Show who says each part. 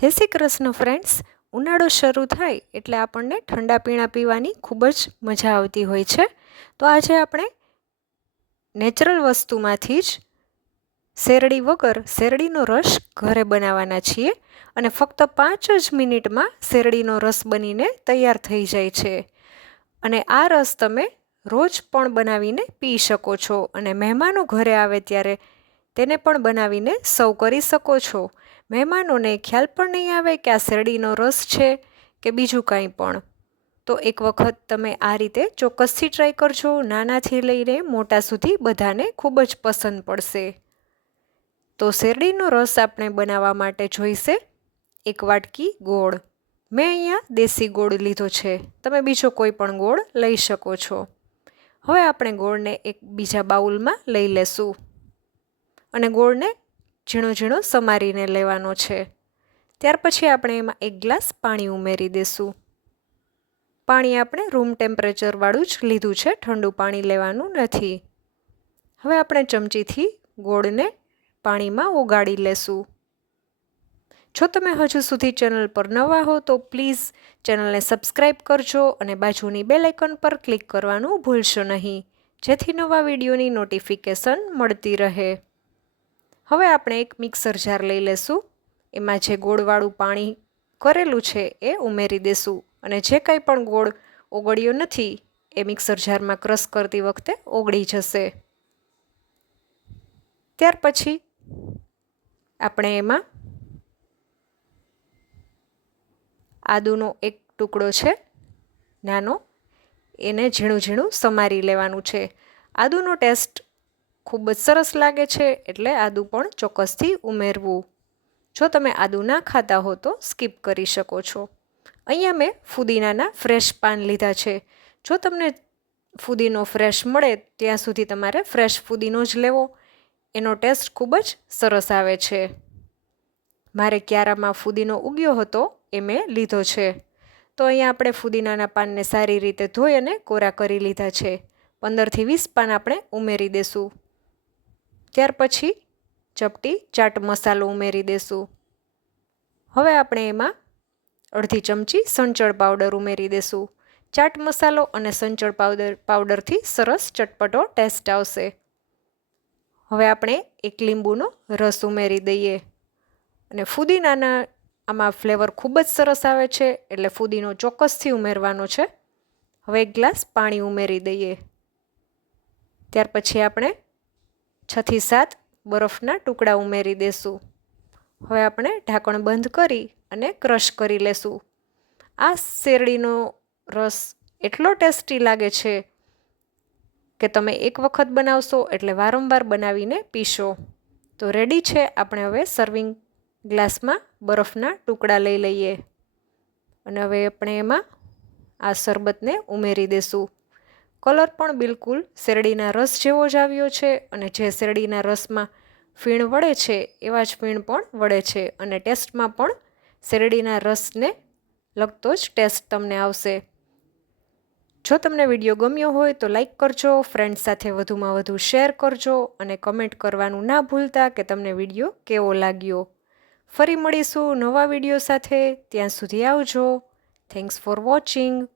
Speaker 1: જય શ્રી કૃષ્ણ ફ્રેન્ડ્સ ઉનાળો શરૂ થાય એટલે આપણને ઠંડા પીણા પીવાની ખૂબ જ મજા આવતી હોય છે. તો આજે આપણે નેચરલ વસ્તુમાંથી જ શેરડી વગર શેરડીનો રસ ઘરે બનાવવાના છીએ અને ફક્ત પાંચ જ મિનિટમાં શેરડીનો રસ બનીને તૈયાર થઈ જાય છે. અને આ રસ તમે રોજ પણ બનાવીને પી શકો છો અને મહેમાનો ઘરે આવે ત્યારે તેને પણ બનાવીને સર્વ કરી શકો છો. મહેમાનોને ખ્યાલ પણ નહીં આવે કે આ શેરડીનો રસ છે કે બીજું કાંઈ પણ. તો એક વખત તમે આ રીતે ચોક્કસથી ટ્રાય કરજો. નાનાથી લઈને મોટા સુધી બધાને ખૂબ જ પસંદ પડશે. તો શેરડીનો રસ આપણે બનાવવા માટે જોઈશે. એક વાટકી ગોળ. મેં અહીંયા દેશી ગોળ લીધો છે. તમે બીજો કોઈ પણ ગોળ લઈ શકો છો. હવે આપણે ગોળને એક બીજા બાઉલમાં લઈ લેશું. અને ગોળને ઝીણો ઝીણો સમારીને લેવાનો છે. ત્યાર પછી આપણે એમાં એક ગ્લાસ પાણી ઉમેરી દઈશું પાણી આપણે રૂમ ટેમ્પરેચરવાળું જ લીધું છે, ઠંડુ પાણી લેવાનું નથી. હવે આપણે ચમચીથી ગોળને પાણીમાં ઓગાળી લેશું. જો તમે હજુ સુધી ચેનલ પર નવા હો તો પ્લીઝ ચેનલને સબસ્ક્રાઈબ કરજો અને બાજુની બે આઇકન પર ક્લિક કરવાનું ભૂલશો નહીં. જેથી નવા વિડીયોની નોટિફિકેશન મળતી રહે. હવે આપણે એક મિક્સર જાર લઈ લેશું. એમાં જે ગોળવાળું પાણી કરેલું છે એ ઉમેરી દેશું. અને જે કંઈ પણ ગોળ ઓગળ્યો નથી, એ મિક્સર જારમાં ક્રશ કરતી વખતે ઓગળી જશે. ત્યાર પછી આપણે એમાં આદુનો એક ટુકડો છે, નાનો, એને ઝીણું ઝીણું સમારી લેવાનું છે. આદુનો ટેસ્ટ ખૂબ જ સરસ લાગે છે એટલે આદું પણ ચોક્કસથી ઉમેરવું. જો તમે આદું ના ખાતા હો તો સ્કીપ કરી શકો છો. અહીંયા મેં ફુદીનાના ફ્રેશ પાન લીધા છે. જો તમને ફુદીનો ફ્રેશ મળે ત્યાં સુધી તમારે ફ્રેશ ફુદીનો જ લેવો. એનો ટેસ્ટ ખૂબ જ સરસ આવે છે. મારે ક્યારામાં ફુદીનો ઉગ્યો હતો એ મેં લીધો છે. તો અહીંયા આપણે ફુદીનાના પાનને સારી રીતે ધોઈ અને કોરા કરી લીધા છે. પંદરથી વીસ પાન આપણે ઉમેરી દેશું. ત્યાર પછી ચપટી ચાટ મસાલો ઉમેરી દેશું. હવે આપણે એમાં અડધી ચમચી સંચળ પાવડર ઉમેરી દેશું. ચાટ મસાલો અને સંચળ પાવડર, પાવડરથી સરસ ચટપટો ટેસ્ટ આવશે. હવે આપણે એક લીંબુનો રસ ઉમેરી દઈએ. અને ફુદીનાના આમાં ફ્લેવર ખૂબ જ સરસ આવે છે, એટલે ફુદીનો ચોક્કસથી ઉમેરવાનો છે. હવે એક ગ્લાસ પાણી ઉમેરી દઈએ. ત્યાર પછી આપણે છથી સાત બરફના ટુકડા ઉમેરી દેશું. હવે આપણે ઢાંકણ બંધ કરી અને ક્રશ કરી લેશું. આ શેરડીનો રસ એટલો ટેસ્ટી લાગે છે કે તમે એક વખત બનાવશો એટલે વારંવાર બનાવીને પીશો. તો રેડી છે, આપણે હવે સર્વિંગ ગ્લાસમાં બરફના ટુકડા લઈ લઈએ. અને હવે આપણે એમાં આ શરબતને ઉમેરી દેશું. કલર પણ બિલકુલ શેરડીના રસ જેવો જ આવ્યો છે અને જે શેરડીના રસમાં ફીણ વળે છે, એવા જ ફીણ પણ વળે છે અને ટેસ્ટમાં પણ શેરડીના રસને લગતો જ ટેસ્ટ તમને આવશે. જો તમને વીડિયો ગમ્યો હોય તો લાઇક કરજો, ફ્રેન્ડ્સ સાથે વધુમાં વધુ શેર કરજો અને કમેન્ટ કરવાનું ના ભૂલતા કે તમને વીડિયો કેવો લાગ્યો. ફરી મળીશું નવા વીડિયો સાથે, ત્યાં સુધી આવજો. Thanks for watching